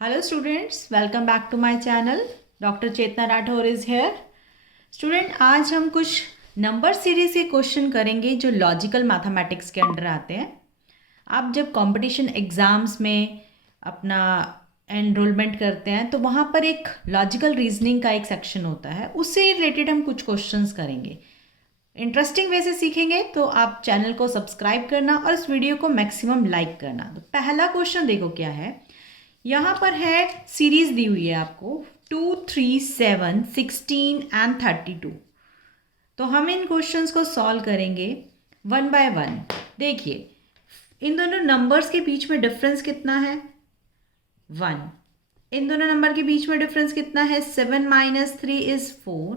Hello students, welcome back to my channel. Dr. Chetna Rathore is here. Student आज हम कुछ number series के question करेंगे जो लॉजिकल मैथमेटिक्स के अंडर आते हैं. आप जब कंपटीशन एग्ज़ाम्स में अपना एनरोलमेंट करते हैं तो वहाँ पर एक लॉजिकल रीजनिंग का एक सेक्शन होता है, उससे रिलेटेड हम कुछ क्वेश्चंस करेंगे. इंटरेस्टिंग वे से सीखेंगे तो आप चैनल को सब्सक्राइब करना और इस वीडियो को मैक्सिमम लाइक करना. तो पहला क्वेश्चन देखो क्या है. यहाँ पर है सीरीज दी हुई है आपको 2, 3, 7, 16 एंड 32. तो हम इन क्वेश्चंस को सॉल्व करेंगे वन बाय वन. देखिए इन दोनों नंबर्स के बीच में डिफरेंस कितना है 1. इन दोनों नंबर के बीच में डिफरेंस कितना है 7 minus 3 is 4.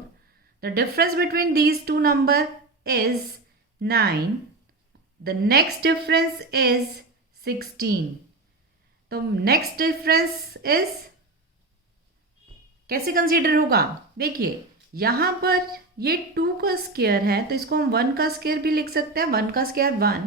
The difference between these two number is 9. The next difference is 16. तो नेक्स्ट डिफरेंस इज कैसे कंसीडर होगा. देखिए यहाँ पर ये 2 का स्क्वायर है तो इसको हम 1 का स्क्वायर भी लिख सकते हैं. 1 का square 1.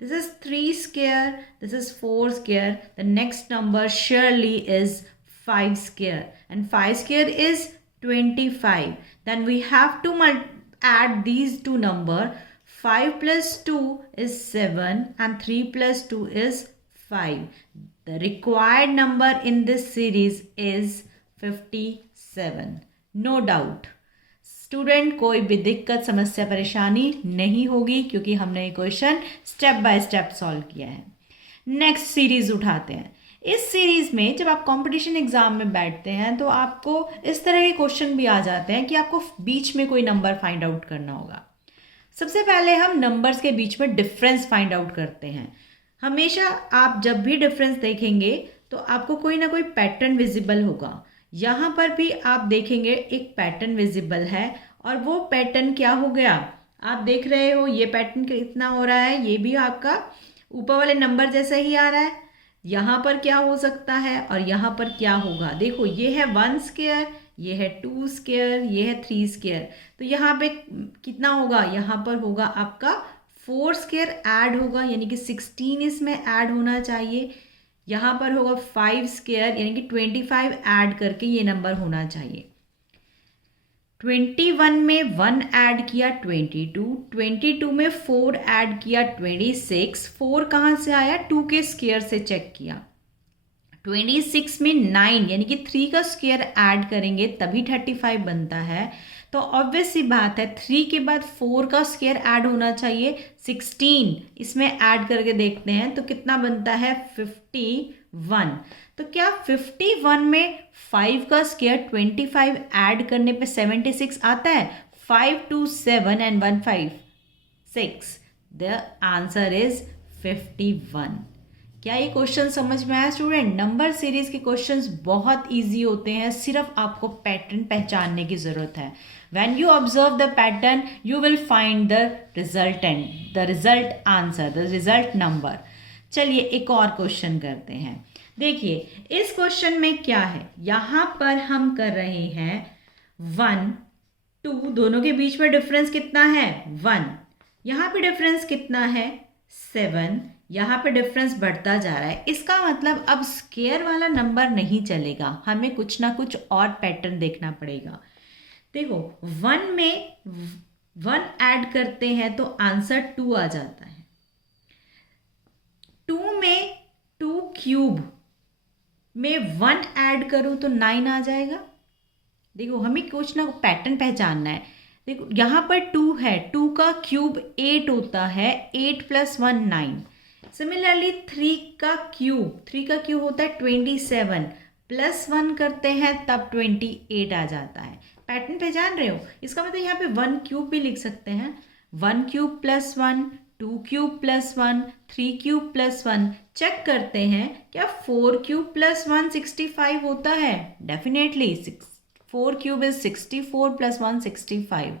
This is 3 square. This is 4 square. The next number surely is 5 square and 5 square is 25. Then we have to add these two number. 5 plus 2 is 7 and 3 plus 2 is 5. The required number in this series is 57. No doubt. Student कोई भी दिक्कत समस्या परेशानी नहीं होगी क्योंकि हमने ये question step by step solve किया है. नेक्स्ट सीरीज उठाते हैं. इस सीरीज में जब आप कंपटीशन एग्जाम में बैठते हैं तो आपको इस तरह के क्वेश्चन भी आ जाते हैं कि आपको बीच में कोई नंबर फाइंड आउट करना होगा. सबसे पहले हम नंबर्स के बीच में डिफरेंस फाइंड आउट करते हैं. हमेशा आप जब भी डिफरेंस देखेंगे तो आपको कोई ना कोई पैटर्न विजिबल होगा. यहाँ पर भी आप देखेंगे एक पैटर्न विजिबल है और वो पैटर्न क्या हो गया आप देख रहे हो. ये पैटर्न कितना हो रहा है, ये भी आपका ऊपर वाले नंबर जैसा ही आ रहा है. यहाँ पर क्या हो सकता है और यहाँ पर क्या होगा. देखो ये है 1 स्क्वायर, ये है 2 स्क्वायर, ये है 3 स्क्वायर. तो यहाँ पे कितना होगा, यहाँ पर होगा आपका 4 स्क्वायर ऐड होगा यानी कि 16 इसमें ऐड होना चाहिए. यहाँ पर होगा 5 स्क्वायर यानी कि 25 ऐड करके ये नंबर होना चाहिए. 21 में 1 ऐड किया 22. 22 में 4 ऐड किया 26. 4 कहाँ से आया 2 के स्क्वायर से चेक किया. 26 में 9 यानी कि 3 का स्क्वायर ऐड करेंगे तभी 35 बनता है. तो ऑब्वियस सी बात है 3 के बाद 4 का स्क्वायर ऐड होना चाहिए. 16 इसमें ऐड करके देखते हैं तो कितना बनता है 51. तो क्या 51 में 5 का स्क्वायर 25 ऐड करने पे 76 आता है. 5 2 7 and 1 5 6. The answer is 51. क्या ये क्वेश्चन समझ में आया स्टूडेंट. नंबर सीरीज के क्वेश्चंस बहुत इजी होते हैं, सिर्फ आपको पैटर्न पहचानने की ज़रूरत है. When you observe the pattern you will find the resultant, the result answer, the result number. चलिए एक और क्वेश्चन करते हैं. देखिए इस क्वेश्चन में क्या है, यहाँ पर हम कर रहे हैं 1 2 दोनों के बीच में डिफरेंस कितना है 1. यहाँ पे डिफरेंस कितना है 7. यहाँ पे डिफरेंस बढ़ता जा रहा है. इसका मतलब अब स्क्वायर वाला नंबर नहीं चलेगा, हमें कुछ ना कुछ और पैटर्न देखना पड़ेगा. देखो 1 में 1 ऐड करते हैं तो आंसर 2 आ जाता है. 2 में 2 क्यूब में 1 ऐड करूँ तो 9 आ जाएगा. देखो हमें कुछ ना पैटर्न पहचानना है. देखो यहाँ पर 2 है, 2 का क्यूब 8 होता है. 8 + 1 9. सिमिलरली 3 का क्यूब होता है 27. +1 करते हैं तब 28 आ जाता है. पैटर्न पहचान रहे हो. इसका मतलब यहाँ पे 1 क्यूब भी लिख सकते हैं. 1 क्यूब + 1, 2 क्यूब + 1, 3 क्यूब + 1. चेक करते हैं क्या 4 क्यूब + 1 65 होता है. Definitely 4 cube is 64 + 1 65.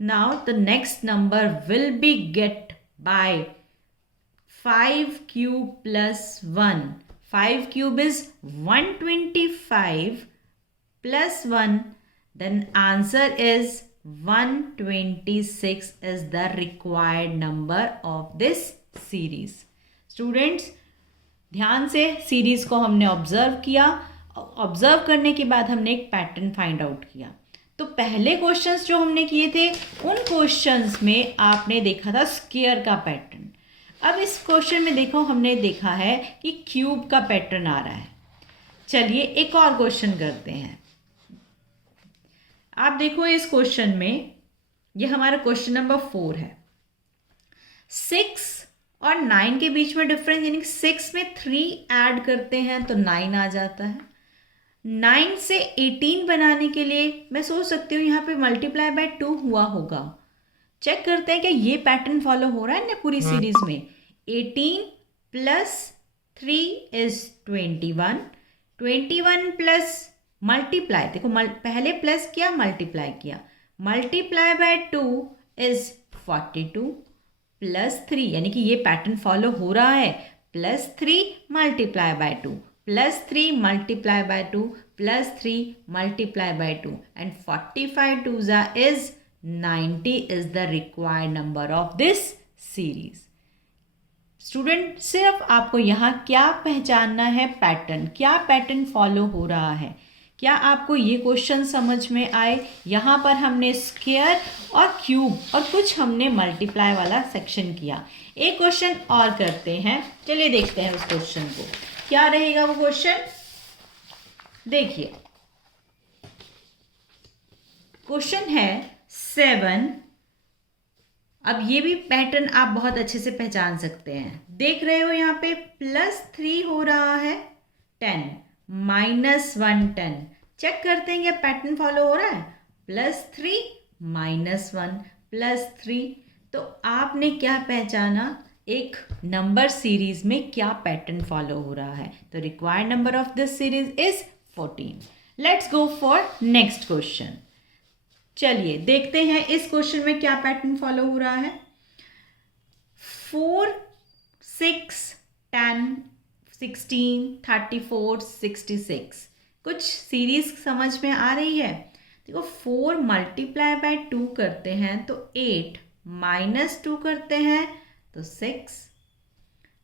Now the next number will be get by 5 cube + 1. 5 cube is 125 plus 1. Then answer is 126 is the required number of this series. Students ध्यान से series को हमने observe किया ऑब्जर्व करने के बाद हमने एक पैटर्न फाइंड आउट किया। तो पहले क्वेश्चंस जो हमने किए थे उन क्वेश्चंस में आपने देखा था स्क्वायर का पैटर्न। अब इस क्वेश्चन में देखो हमने देखा है कि क्यूब का पैटर्न आ रहा है। चलिए एक और क्वेश्चन करते हैं। आप देखो इस क्वेश्चन में, ये हमारा क्वेश्चन नंबर 4 है। 6 और 9 के बीच में डिफरेंस, यानी 6 में 3 ऐड करते हैं तो 9 आ जाता है। 9 से 18 बनाने के लिए मैं सोच सकती हूँ यहाँ पे मल्टीप्लाई बाय 2 हुआ होगा। चेक करते हैं कि ये पैटर्न फॉलो हो रहा है ना पूरी सीरीज में। 18 प्लस 3 इज 21, 21 प्लस मल्टीप्लाई, देखो पहले प्लस किया मल्टीप्लाई किया, मल्टीप्लाई बाय 2 इज 42 प्लस 3, यानी कि ये पैटर्न फॉलो हो रहा है। Plus 3 multiply by 2 plus 3 multiply by 2 plus 3 multiply by 2 and 45 2s is 90 is the required number of this series. Student सिर्फ आपको यहाँ क्या पहचानना है, पैटर्न, क्या पैटर्न फॉलो हो रहा है। क्या आपको ये क्वेश्चन समझ में आए? यहाँ पर हमने स्क्वायर और क्यूब और कुछ हमने मल्टीप्लाई वाला सेक्शन किया। एक क्वेश्चन और करते हैं, चलिए देखते हैं उस क्वेश्चन को, क्या रहेगा वो क्वेश्चन। देखिए क्वेश्चन है 7। अब ये भी पैटर्न आप बहुत अच्छे से पहचान सकते हैं। देख रहे हो यहाँ पे +3 हो रहा है 10, -1 10। चेक करते हैं क्या पैटर्न फॉलो हो रहा है। +3 -1 +3। तो आपने क्या पहचाना, एक नंबर सीरीज में क्या पैटर्न फॉलो हो रहा है। तो required number of this series is 14। Let's go for next question. चलिए देखते हैं इस क्वेश्चन में क्या पैटर्न फॉलो हो रहा है। 4 6 10 16 34 66 कुछ सीरीज समझ में आ रही है। देखो 4 मल्टीप्लाई बाय 2 करते हैं तो 8, -2 करते हैं तो 6,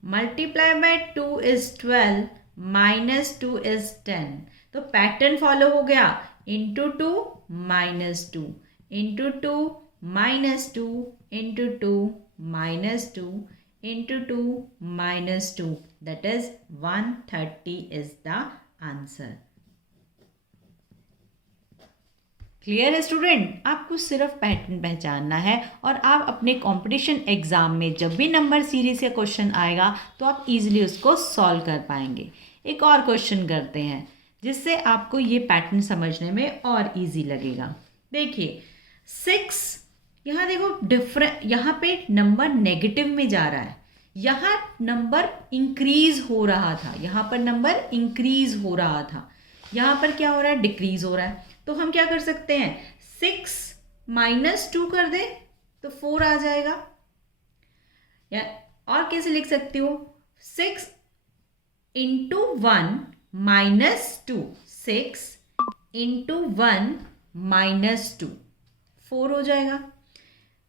मल्टीप्लाई बाय 2 इज 12, -2 इज 10। तो पैटर्न फॉलो हो गया, into 2 -2 into 2 -2 into 2 -2 into 2 -2, that is 130 is the answer. Clear है स्टूडेंट? आपको सिर्फ पैटर्न पहचानना है और आप अपने कंपटीशन एग्जाम में जब भी नंबर सीरीज का क्वेश्चन आएगा तो आप इजीली उसको सॉल्व कर पाएंगे। एक और क्वेश्चन करते हैं जिससे आपको ये पैटर्न समझने में और इजी लगेगा। देखिए 6, यहाँ देखो यहाँ पे नंबर नेगेटिव में जा रहा है, यहाँ नंबर इंक्रीज हो रहा था, यहाँ पर नंबर इंक्रीज हो रहा था, यहाँ पर क्या हो रहा है, डिक्रीज हो रहा है। तो हम क्या कर सकते हैं, 6 -2 कर दें तो 4 आ जाएगा। या और कैसे लिख सकती हो, 6 इंटू 1 -2, 6 इंटू 1 -2, 4 हो जाएगा।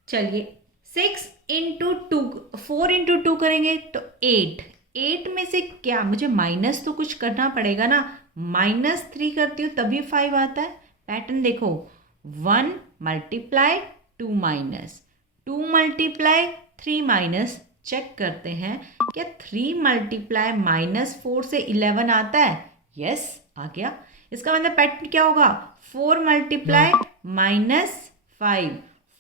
चलिए 6 इंटू 2, 4 इंटू 2 करेंगे तो 8, 8 में से क्या, मुझे माइनस तो कुछ करना पड़ेगा ना, -3 करती हूँ तभी 5 आता है। पैटर्न देखो, 1 multiply 2 minus, 2 multiply 3 minus. Check करते हैं क्या 3 मल्टीप्लाई -4 से 11 आता है। यस आ गया। इसका मतलब पैटर्न क्या होगा, 4 multiply -5,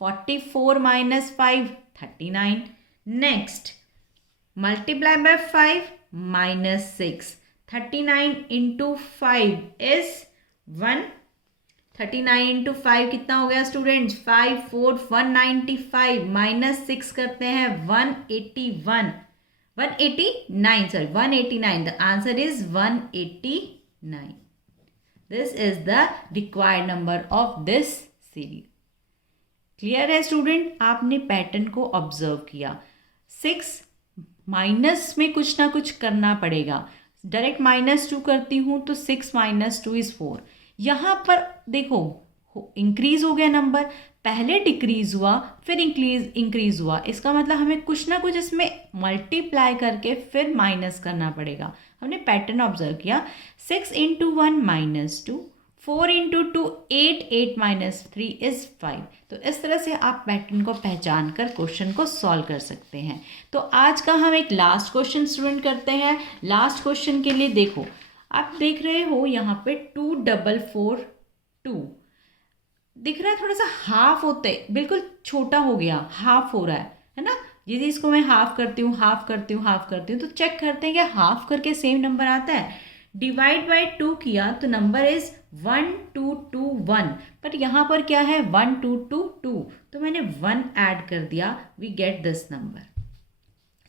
44 -5 39। Next multiply by 5 -6, 39 into 5 is 1, 39 into 5 कितना हो गया स्टूडेंट्स, 5 4 195, -6 करते हैं 189, sorry 189। The answer is 189। This is the required number of this series. Clear है स्टूडेंट? आपने पैटर्न को ऑब्जर्व किया। 6 माइनस में कुछ ना कुछ करना पड़ेगा। डायरेक्ट -2 करती हूँ तो 6 - 2 इज 4। यहाँ पर देखो इंक्रीज हो गया नंबर, पहले डिक्रीज हुआ फिर इंक्रीज हुआ, इसका मतलब हमें कुछ ना कुछ इसमें मल्टीप्लाई करके फिर माइनस करना पड़ेगा। हमने पैटर्न ऑब्जर्व किया, 6 इंटू 1 -2, 4 इंटू 2 8, 8 माइनस 3 इज 5। तो इस तरह से आप पैटर्न को पहचान कर क्वेश्चन को सॉल्व कर सकते हैं। तो आज का हम एक लास्ट क्वेश्चन स्टूडेंट करते हैं। लास्ट क्वेश्चन के लिए देखो, आप देख रहे हो यहाँ पे 2442 दिख रहा है, थोड़ा सा हाफ होते बिल्कुल छोटा हो गया, हाफ हो रहा है ना। यदि इसको मैं हाफ करती हूँ हाफ करती हूँ हाफ करती हूँ तो चेक करते हैं कि हाफ करके सेम नंबर आता है। डिवाइड बाय 2 किया तो नंबर इज 1221, बट यहाँ पर क्या है 1222, तो मैंने 1 ऐड कर दिया, वी गेट दिस नंबर।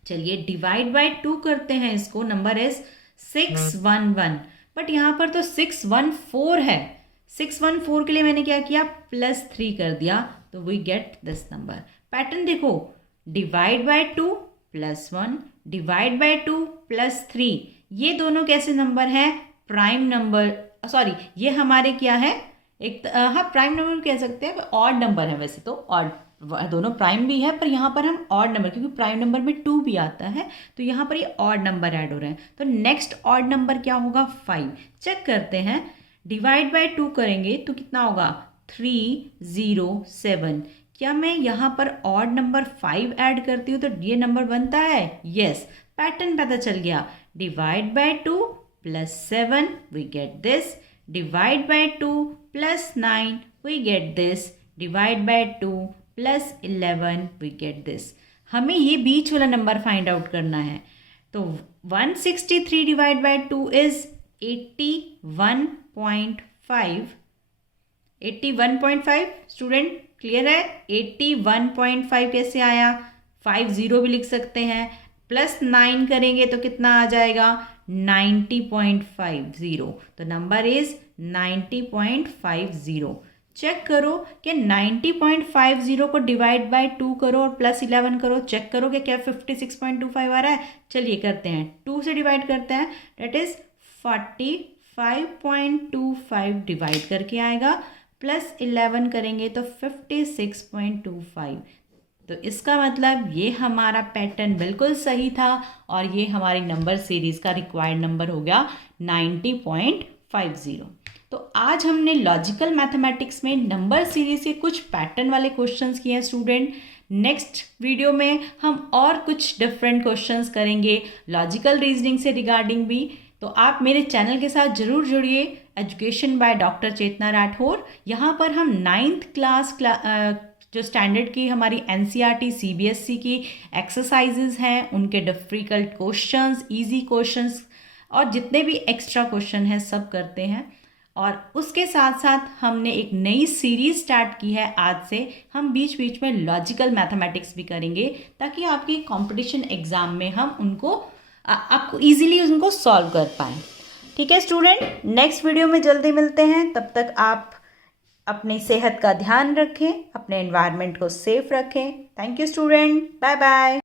चलिए डिवाइड बाय 2 करते हैं इसको, नंबर इज 611, बट यहाँ पर तो 614 है। 614 के लिए मैंने क्या किया, +3 कर दिया, तो we get this number. Pattern देखो, डिवाइड बाय 2 +1, डिवाइड बाय 2 +3, ये दोनों कैसे नंबर है, प्राइम नंबर, सॉरी ये हमारे क्या है, एक हाँ प्राइम नंबर कह सकते हैं, ऑड नंबर है वैसे तो, ऑड दोनों प्राइम भी है, पर यहाँ पर हम ऑड नंबर, क्योंकि प्राइम नंबर में 2 भी आता है, तो यहाँ पर ये ऑड नंबर ऐड हो रहे हैं। तो नेक्स्ट ऑड नंबर क्या होगा, 5। चेक करते हैं, डिवाइड बाय 2 करेंगे तो कितना होगा, 307। क्या मैं यहाँ पर ऑड नंबर 5 ऐड करती हूँ तो ये नंबर बनता है, यस। पैटर्न पता चल गया, divide by 2 +7 we get this, divide by 2 +9 we get this, divide by 2 +11 we get this. हमें ये बीच वाला नंबर फाइंड आउट करना है। तो 163 divide by 2 is 81.5। 81.5 student clear है, 81.5 कैसे आया, 50 भी लिख सकते हैं, +9 करेंगे तो कितना आ जाएगा, 90.50, तो नंबर इज 90.50। चेक करो कि 90.50 को डिवाइड बाय 2 करो और +11 करो, चेक करो कि क्या 56.25 आ रहा है। चलिए करते हैं, 2 से डिवाइड करते हैं, डेट इज 45.25 डिवाइड करके आएगा, +11 करेंगे तो 56.25। तो इसका मतलब ये हमारा पैटर्न बिल्कुल सही था और ये हमारी नंबर सीरीज़ का रिक्वायर्ड नंबर हो गया 90.50। तो आज हमने लॉजिकल मैथमेटिक्स में नंबर सीरीज के कुछ पैटर्न वाले क्वेश्चंस किए हैं स्टूडेंट। नेक्स्ट वीडियो में हम और कुछ डिफरेंट क्वेश्चंस करेंगे लॉजिकल रीजनिंग से रिगार्डिंग भी। तो आप मेरे चैनल के साथ ज़रूर जुड़िए, एजुकेशन बाय डॉक्टर चेतना राठौर। यहाँ पर हम 9th क्लास जो स्टैंडर्ड की हमारी NCERT CBSE की एक्सरसाइजेज हैं, उनके डिफिकल्ट क्वेश्चंस, इजी क्वेश्चंस और जितने भी एक्स्ट्रा क्वेश्चन हैं सब करते हैं। और उसके साथ साथ हमने एक नई सीरीज़ स्टार्ट की है, आज से हम बीच बीच में लॉजिकल मैथमेटिक्स भी करेंगे ताकि आपकी कंपटीशन एग्ज़ाम में हम उनको आपको ईजिली उनको सॉल्व कर पाएँ। ठीक है स्टूडेंट, नेक्स्ट वीडियो में जल्दी मिलते हैं। तब तक आप अपनी सेहत का ध्यान रखें, अपने एनवायरनमेंट को सेफ रखें। Thank you student, bye bye.